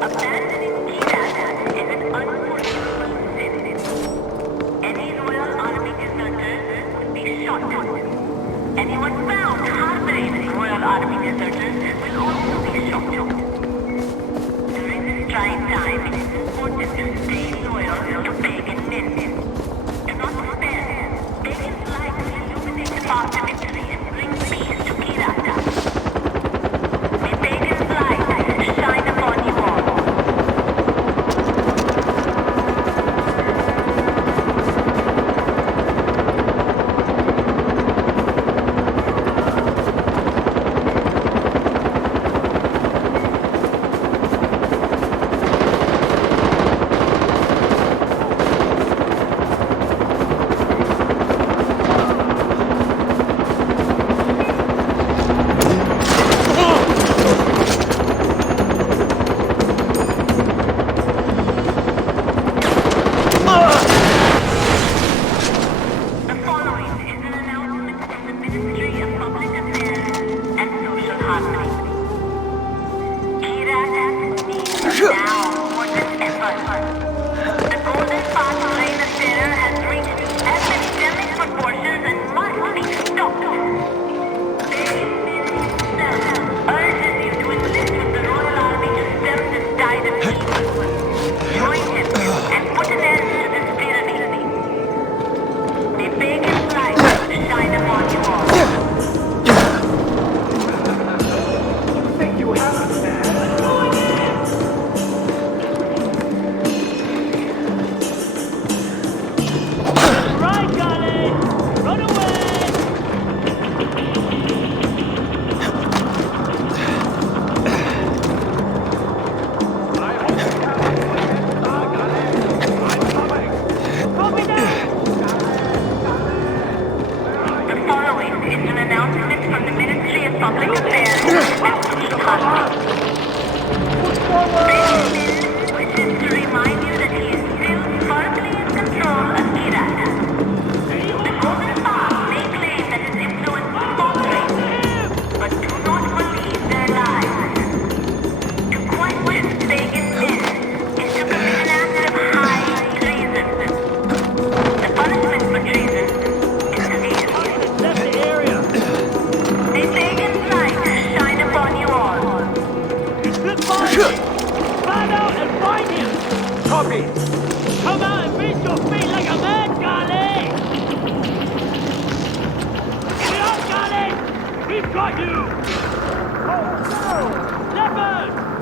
Abandoning Kirat is an unforgivable sin. Any Royal Army deserters will be shot. Anyone found harboring Royal Army deserters will also be shot. During this trying time, it is important to stay loyal to Pagan men. Do not despair. Pagan's light will illuminate the path to victory and bring peace to Kirata. May Pagan's light shine upon you all. Come out and face your fate like a man, Garlic! Get up, Garlic! We've got you! Oh, no! Leopard!